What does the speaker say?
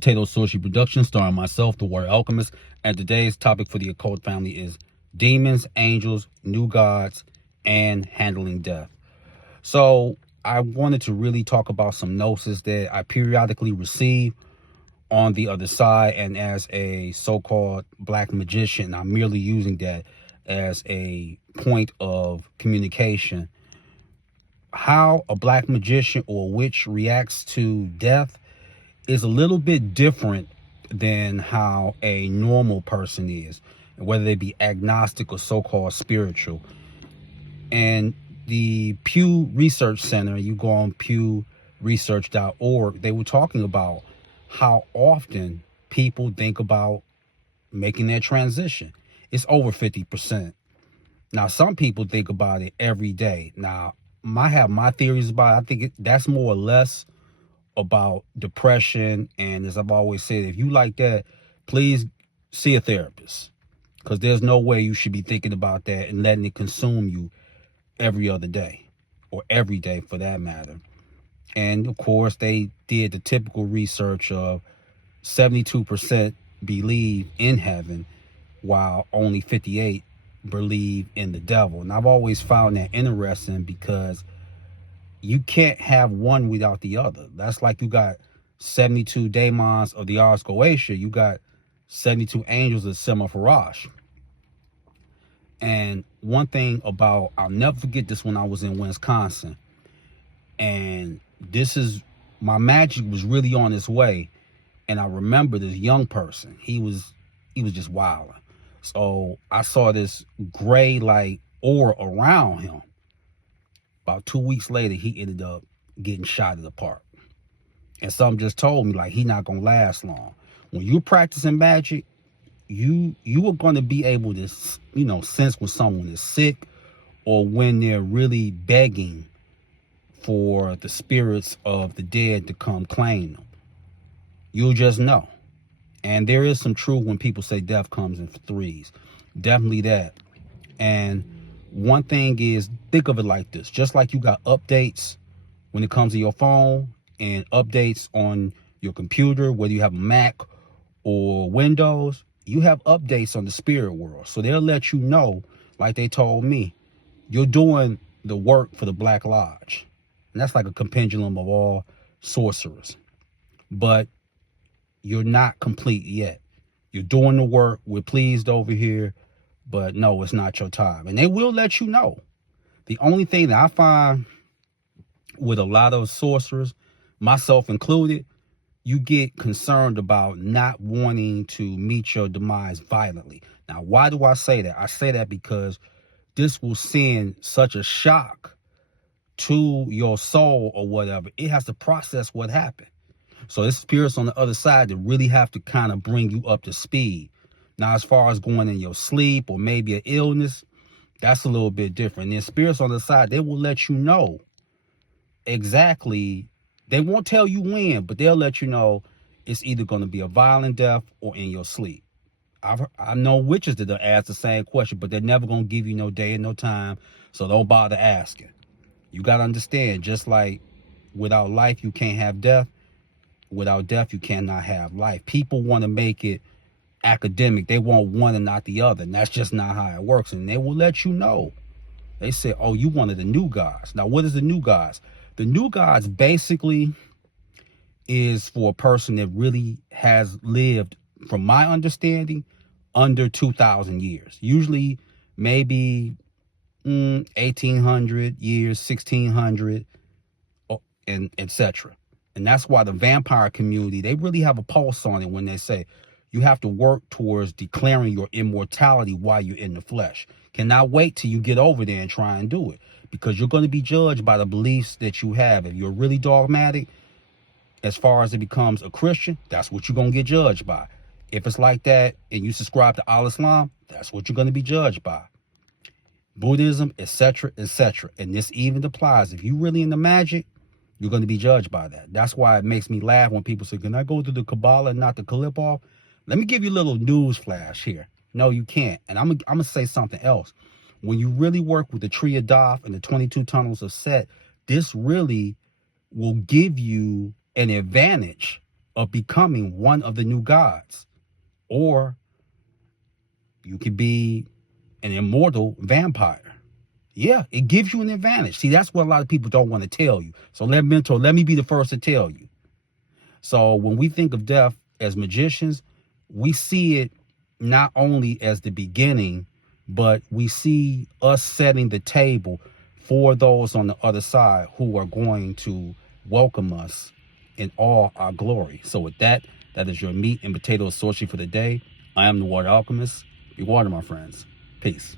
Potato Sorcery Production, starring myself, the Warrior Alchemist. And today's topic for the occult family is demons, angels, new gods, and handling death. So I wanted to really talk about some gnosis that I periodically receive on the other side, and as a so-called black magician, I'm merely using that as a point of communication. How a black magician or witch reacts to death is a little bit different than how a normal person is, whether they be agnostic or so-called spiritual. And the Pew Research Center, you go on pewresearch.org, they were talking about how often people think about making that transition. It's over 50%. Now, some people think about it every day. Now, I have my theories about it. I think that's more or less about depression. And as I've always said, if you like that, please see a therapist, because there's no way you should be thinking about that and letting it consume you every other day, or every day for that matter. And of course, they did the typical research of 72% believe in heaven, while only 58 believe in the devil. And I've always found that interesting, because you can't have one without the other. That's like you got 72 daemons of the Ars Goetia, you got 72 angels of Sema-Farash. And one thing about, I'll never forget this, when I was in Wisconsin, and this is, my magic was really on its way, and I remember this young person, he was just wilding. So I saw this gray like aura around him. About 2 weeks later, he ended up getting shot at the park. And something just told me, like, he not gonna last long. When you're practicing magic, you are going to be able to, sense when someone is sick, or when they're really begging for the spirits of the dead to come claim them. You'll just know. And there is some truth when people say death comes in threes. Definitely that. And one thing is, think of it like this. Just like you got updates when it comes to your phone, and updates on your computer, whether you have a Mac or Windows, you have updates on the spirit world. So they'll let you know, like they told me, you're doing the work for the Black Lodge. And that's like a compendium of all sorcerers. But you're not complete yet. You're doing the work. We're pleased over here. But no, it's not your time. And they will let you know. The only thing that I find with a lot of sorcerers, myself included, you get concerned about not wanting to meet your demise violently. Now, why do I say that? I say that because this will send such a shock to your soul or whatever. It has to process what happened. So it's spirits on the other side that really have to kind of bring you up to speed. Now, as far as going in your sleep or maybe an illness, that's a little bit different. And spirits on the side, they will let you know exactly. They won't tell you when, but they'll let you know it's either going to be a violent death or in your sleep. I know witches that ask the same question, but they're never going to give you no day and no time, so don't bother asking. You got to understand, just like without life, you can't have death. Without death, you cannot have life. People want to make it academic. They want one and not the other, and that's just not how it works. And they will let you know. They say, oh, you wanted the new gods. Now, what is the new gods? The new gods basically is for a person that really has lived, from my understanding, under 2,000 years. Usually maybe 1,800 years, 1,600, and etc. And that's why the vampire community, they really have a pulse on it when they say you have to work towards declaring your immortality while you're in the flesh. Cannot wait till you get over there and try and do it, because you're going to be judged by the beliefs that you have. If you're really dogmatic, as far as it becomes a Christian, that's what you're going to get judged by. If it's like that and you subscribe to Al-Islam, that's what you're going to be judged by. Buddhism, etc., etc. And this even applies. If you're really into magic, you're going to be judged by that. That's why it makes me laugh when people say, can I go to the Kabbalah and not the Kalipov? Let me give you a little news flash here. No, you can't. And I'm going to say something else. When you really work with the Tree of Thoth and the 22 tunnels of Set, this really will give you an advantage of becoming one of the new gods. Or you could be an immortal vampire. Yeah, it gives you an advantage. See, that's what a lot of people don't want to tell you. So let me be the first to tell you. So when we think of death as magicians, we see it not only as the beginning, but we see us setting the table for those on the other side who are going to welcome us in all our glory. So with that, that is your meat and potatoes sorcery for the day. I am the Water Alchemist. Be water, my friends. Peace.